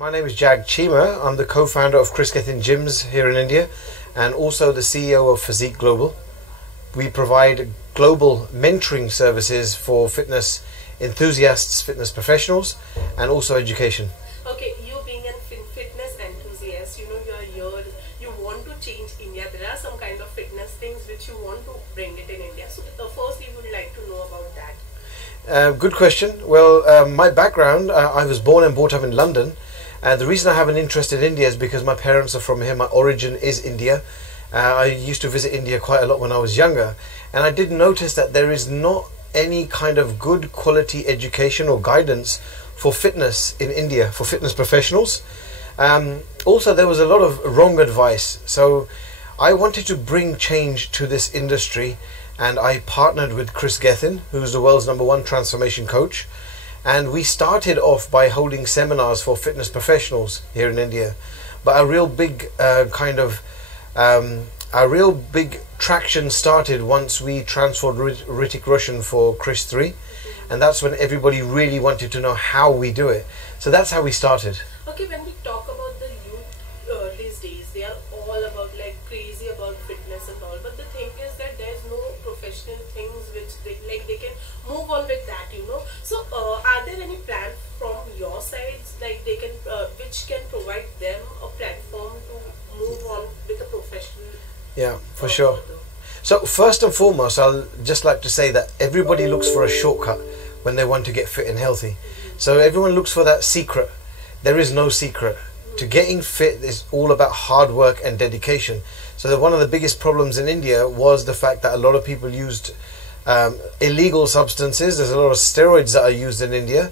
My name is Jag Chima. I'm the co-founder of Chris Gethin Gyms here in India and also the CEO of Physique Global. We provide global mentoring services for fitness enthusiasts, fitness professionals and also education. Okay, you being a fitness enthusiast, you know you're here, you want to change India. There are some kind of fitness things which you want to bring it in India. So first we would like to know about that. Good question. Well, my background, I was born and brought up in London. The reason I have an interest in India is because my parents are from here. My origin is India. I used to visit India quite a lot when I was younger. And I did notice that there is not any kind of good quality education or guidance for fitness in India, for fitness professionals. Also, there was a lot of wrong advice. So I wanted to bring change to this industry. And I partnered with Chris Gethin, who's the world's #1 transformation coach. And we started off by holding seminars for fitness professionals here in India. But a real big traction started once we transferred Hrithik Roshan for Chris 3. And that's when everybody really wanted to know how we do it. So that's how we started. Okay, when we talk about the youth these days, they are all about like crazy about fitness and all. But the thing is that there's no professional things which they can move on with that, you know. So are there any plans from your sides like they can which can provide them a platform to move on with a professional? Yeah, for sure. So first and foremost, I'll just like to say that everybody looks for a shortcut when they want to get fit and healthy. So everyone looks for that secret. There is no secret. To getting fit is all about hard work and dedication. So one of the biggest problems in India was the fact that a lot of people used illegal substances. There's a lot of steroids that are used in India.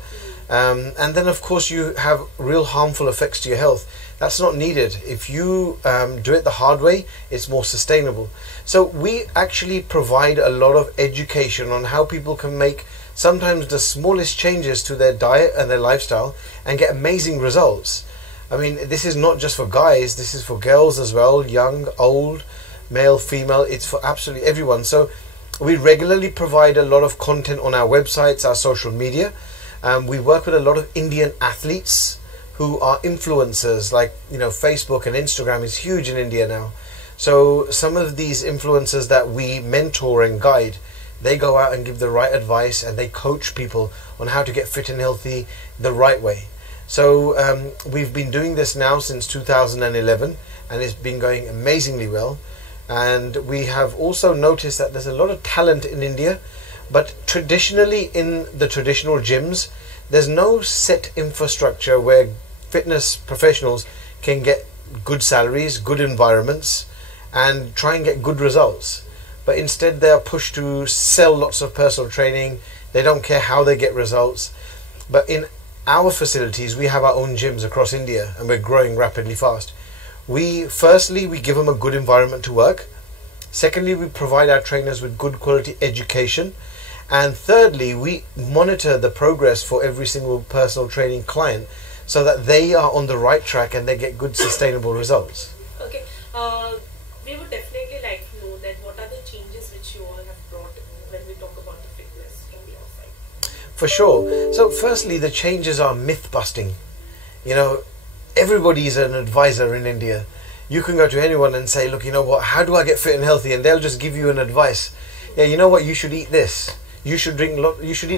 And then of course you have real harmful effects to your health. That's not needed. If you do it the hard way, it's more sustainable. So we actually provide a lot of education on how people can make sometimes the smallest changes to their diet and their lifestyle and get amazing results. I mean, this is not just for guys, this is for girls as well, young, old, male, female, it's for absolutely everyone. So we regularly provide a lot of content on our websites, our social media. We work with a lot of Indian athletes who are influencers, like, you know, Facebook and Instagram is huge in India now. So some of these influencers that we mentor and guide, they go out and give the right advice and they coach people on how to get fit and healthy the right way. So we've been doing this now since 2011 and it's been going amazingly well. And we have also noticed that there's a lot of talent in India, but traditionally in the traditional gyms, there's no set infrastructure where fitness professionals can get good salaries, good environments, and try and get good results. But instead they are pushed to sell lots of personal training. They don't care how they get results. But in our facilities, we have our own gyms across India and we're growing rapidly fast. Firstly, we give them a good environment to work. Secondly, we provide our trainers with good quality education. And thirdly, we monitor the progress for every single personal training client so that they are on the right track and they get good sustainable results. Okay, we would definitely like to know that what are the changes which you all have brought when we talk about the fitness from your side? For sure. So firstly, the changes are myth busting. You know, everybody is an advisor in India. You can go to anyone and say, look, you know what, how do I get fit and healthy? And they'll just give you an advice. Yeah, you know what, you should eat this. You should eat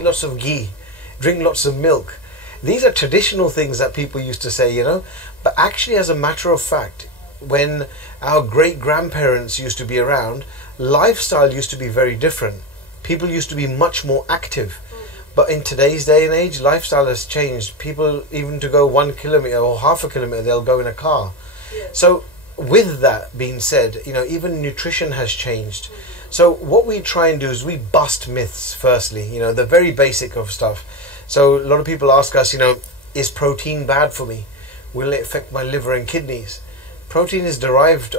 lots of ghee, drink lots of milk. These are traditional things that people used to say, you know. But actually, as a matter of fact, when our great-grandparents used to be around, lifestyle used to be very different. People used to be much more active. But in today's day and age, lifestyle has changed. People, even to go 1 kilometer or half a kilometer, they'll go in a car. Yes. So with that being said, you know, even nutrition has changed. So what we try and do is we bust myths firstly, you know, the very basic of stuff. So a lot of people ask us, you know, is protein bad for me? Will it affect my liver and kidneys? Protein is derived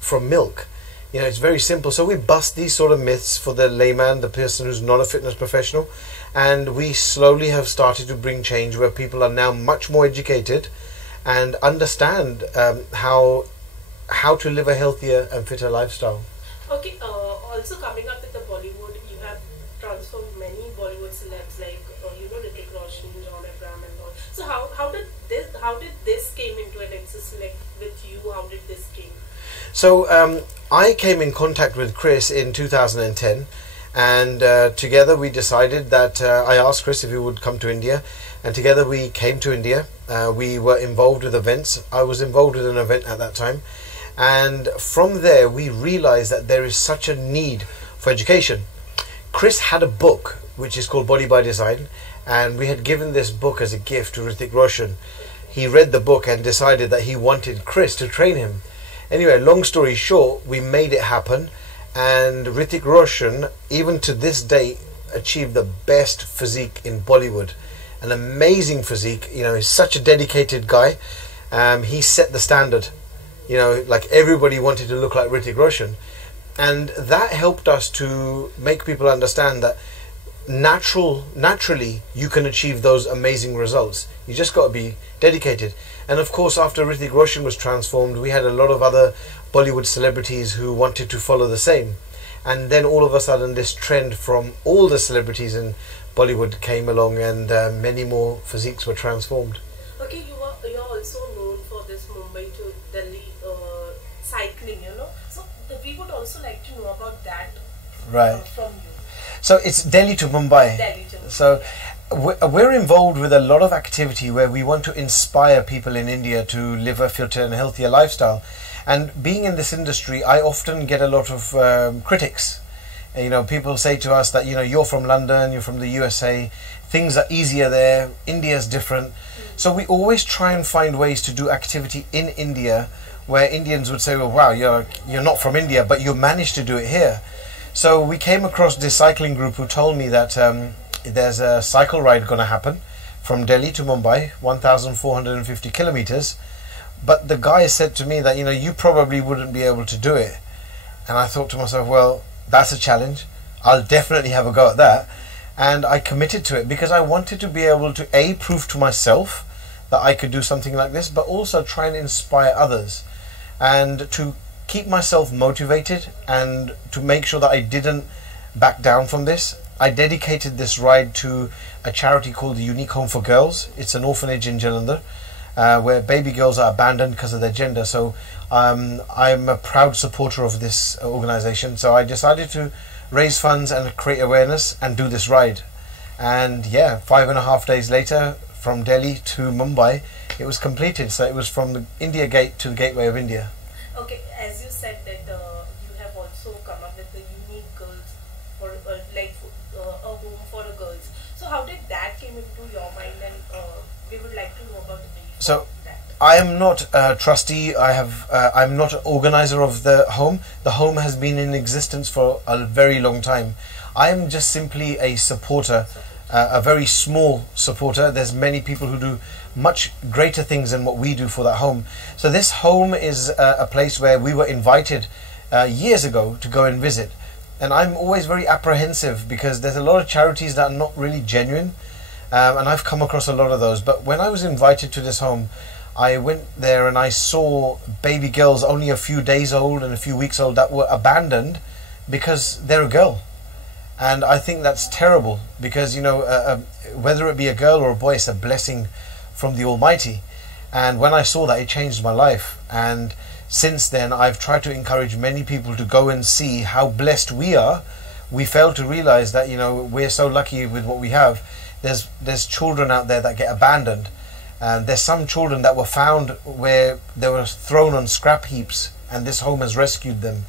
from milk. You know, it's very simple. So we bust these sort of myths for the layman, the person who's not a fitness professional. And we slowly have started to bring change where people are now much more educated and understand how to live a healthier and fitter lifestyle. Okay, also coming up with the Bollywood, you have transformed many Bollywood celebs like you know, Hrithik Roshan, John Abraham and all. So how how did this came into an existence? Like with you, how did this came? So I came in contact with Chris in 2010, and together we decided that I asked Chris if he would come to India, and together we came to India. We were involved with events. I was involved with an event at that time, and from there we realized that there is such a need for education. Chris had a book which is called Body by Design, and we had given this book as a gift to Hrithik Roshan. He read the book and decided that he wanted Chris to train him. Anyway, long story short, we made it happen, and Hrithik Roshan, even to this day, achieved the best physique in Bollywood. An amazing physique. You know, he's such a dedicated guy. He set the standard. You know, like everybody wanted to look like Hrithik Roshan. And that helped us to make people understand that naturally you can achieve those amazing results. You just got to be dedicated. And of course, after Hrithik Roshan was transformed, we had a lot of other Bollywood celebrities who wanted to follow the same. And then all of a sudden this trend from all the celebrities in Bollywood came along, and many more physiques were transformed. Okay, you're also known for this Mumbai to Delhi cycling, you know. So we would also like to know about that from you. So it's Delhi to Mumbai. Delhi to Mumbai. So we're involved with a lot of activity where we want to inspire people in India to live a fitter and healthier lifestyle. And being in this industry, I often get a lot of critics. You know, people say to us that, you know, you're from London, you're from the USA, things are easier there, India's different. So we always try and find ways to do activity in India where Indians would say, well, wow, you're not from India, but you managed to do it here. So we came across this cycling group who told me that there's a cycle ride going to happen from Delhi to Mumbai, 1,450 kilometers. But the guy said to me that, you know, you probably wouldn't be able to do it. And I thought to myself, well, that's a challenge. I'll definitely have a go at that. And I committed to it because I wanted to be able to prove to myself that I could do something like this, but also try and inspire others, and to keep myself motivated and to make sure that I didn't back down from this. I dedicated this ride to a charity called the Unique Home for Girls. It's an orphanage in Jalandhar where baby girls are abandoned because of their gender. So I'm a proud supporter of this organization. So I decided to raise funds and create awareness and do this ride. And yeah, 5.5 days later, from Delhi to Mumbai, it was completed. So it was from the India Gate to the Gateway of India. Okay, as you said that you have also come up with the unique girls for a home for the girls. So how did that came into your mind, and we would like to know about the brief. So I am not a trustee. I'm not an organizer of the home. The home has been in existence for a very long time. I am just simply a supporter, a very small supporter. There's many people who do much greater things than what we do for that home. So this home is a place where we were invited years ago to go and visit. And I'm always very apprehensive because there's a lot of charities that are not really genuine. And I've come across a lot of those. But when I was invited to this home, I went there and I saw baby girls only a few days old and a few weeks old that were abandoned because they're a girl. And I think that's terrible because, you know, whether it be a girl or a boy, it's a blessing from the Almighty. And when I saw that, it changed my life. And since then, I've tried to encourage many people to go and see how blessed we are. We fail to realize that, you know, we're so lucky with what we have. There's children out there that get abandoned. And there's some children that were found where they were thrown on scrap heaps, and this home has rescued them.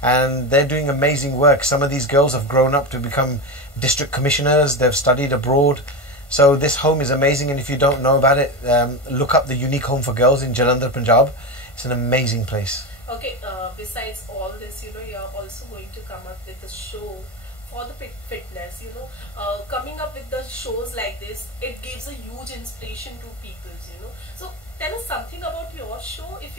And they're doing amazing work. Some of these girls have grown up to become district commissioners. They've studied abroad. So this home is amazing, and if you don't know about it, look up the Unique Home for Girls in Jalandhar, Punjab. It's an amazing place. Okay, besides all this, you know, you're also going to come up with a show for the fitness, you know. Coming up with the shows like this, it gives a huge inspiration to people, you know. So tell us something about your show, if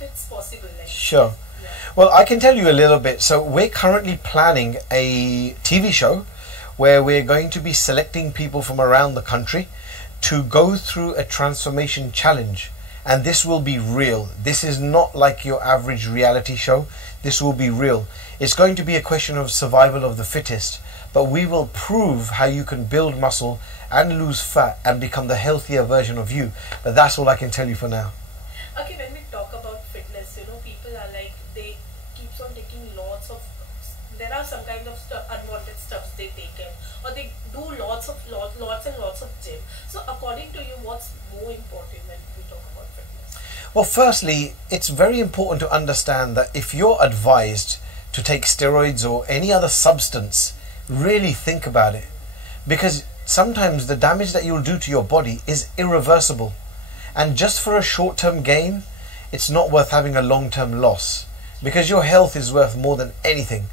it's possible. Like, sure. Yeah. Well, I can tell you a little bit. So we're currently planning a TV show where we're going to be selecting people from around the country to go through a transformation challenge. And this will be real. This is not like your average reality show. This will be real. It's going to be a question of survival of the fittest, but we will prove how you can build muscle and lose fat and become the healthier version of you. But that's all I can tell you for now. Okay, when we talk about fitness, you know, people are like, they keeps on taking lots of, there are some kind of unwanted stuffs they take in, or they do lots and lots of gym. So according to you, what's more important when we talk about fitness? Well, firstly, it's very important to understand that if you're advised to take steroids or any other substance, really think about it, because sometimes the damage that you'll do to your body is irreversible, and just for a short-term gain, it's not worth having a long-term loss, because your health is worth more than anything.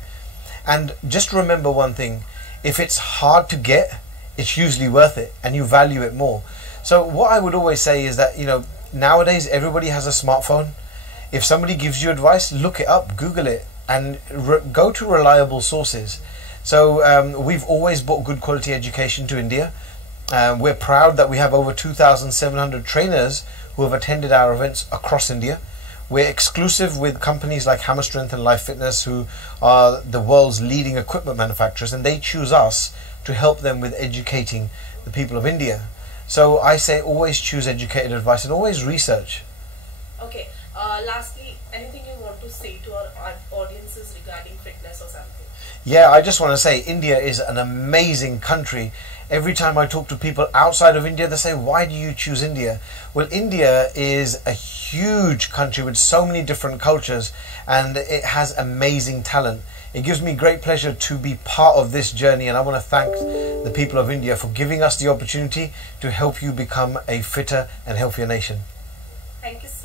And just remember one thing: if it's hard to get, it's usually worth it, and you value it more. So what I would always say is that, you know, nowadays everybody has a smartphone. If somebody gives you advice, look it up, Google it, and go to reliable sources. So we've always brought good quality education to India. We're proud that we have over 2,700 trainers who have attended our events across India. We're exclusive with companies like Hammer Strength and Life Fitness, who are the world's leading equipment manufacturers, and they choose us to help them with educating the people of India. So I say always choose educated advice and always research. Okay, lastly, anything you want to say to our audiences regarding fitness or something? Yeah, I just want to say India is an amazing country. Every time I talk to people outside of India, they say, why do you choose India? Well, India is a huge country with so many different cultures, and it has amazing talent. It gives me great pleasure to be part of this journey, and I want to thank the people of India for giving us the opportunity to help you become a fitter and healthier nation. Thank you so much.